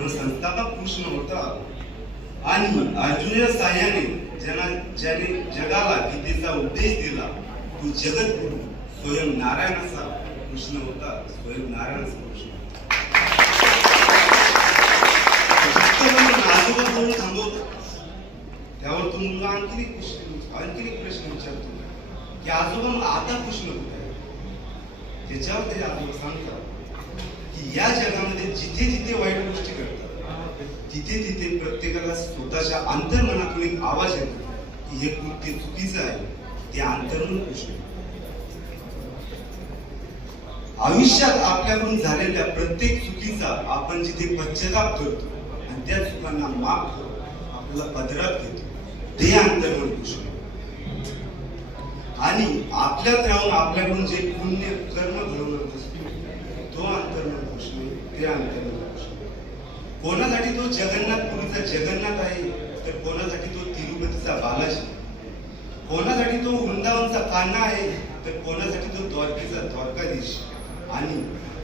धर्मसंस्थापक कृष्ण होता आणि अर्जुनाच्या साह्याने ज्याने जगाला गीतेचा उपदेश दिला तो जगद्गुरु स्वयं नारायणाचा कृष्ण होता. स्वयं नारायणाचा कृष्ण आजोबा थांबवतो. त्यावर तो मुलगा आणखी एक प्रश्न विचारतो की आजोबा मग आता कृष्ण कुठे आहे? त्याच्यावर ते आजोबा सांगतात की या जगामध्ये जिथे जिथे वाईट गोष्टी घडतात तिथे तिथे प्रत्येकाला स्वतःच्या अंतर्मनातून एक आवाज येतो की हे कृत्य चुकीचं आहे. ते अंतर्मन कृष्ण. आयुष्यात आपल्याकडून झालेल्या प्रत्येक चुकीचा आपण जिथे पश्चाताप करतो आणि त्या चुकांना माफ करून आपल्याला पदरात घेतो ते अंतर्मन कृष्ण. आणि आपल्यात राहून आपल्याकडून जे पुण्य कर्म घडवणार असतो तो अंतर्मन कृष्ण. ते अंतर्मन कृष्ण. कोणासाठी तो जगन्नाथपुरीचा जगन्नाथ आहे तर कोणासाठी तो तिरुपतीचा बालाजी, कोणासाठी तो वृंदावनचा कान्हा आहे तर कोणासाठी तो द्वारकेचा द्वारकाधीश. आणि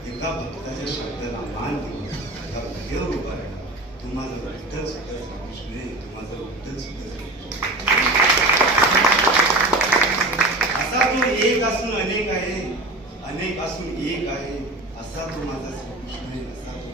एका भक्ताच्या शब्दाला मान देऊन एका घरावर उभा राहिला. तू माझा विठ्ठल सुद्धा श्रीकृष्ण आहे, तू माझा विठ्ठल सुद्धा श्रीकृष्ण. असा तो एक असून अनेक आहे, अनेक असून एक आहे, असा तो माझा श्रीकृष्ण आहे, असा तो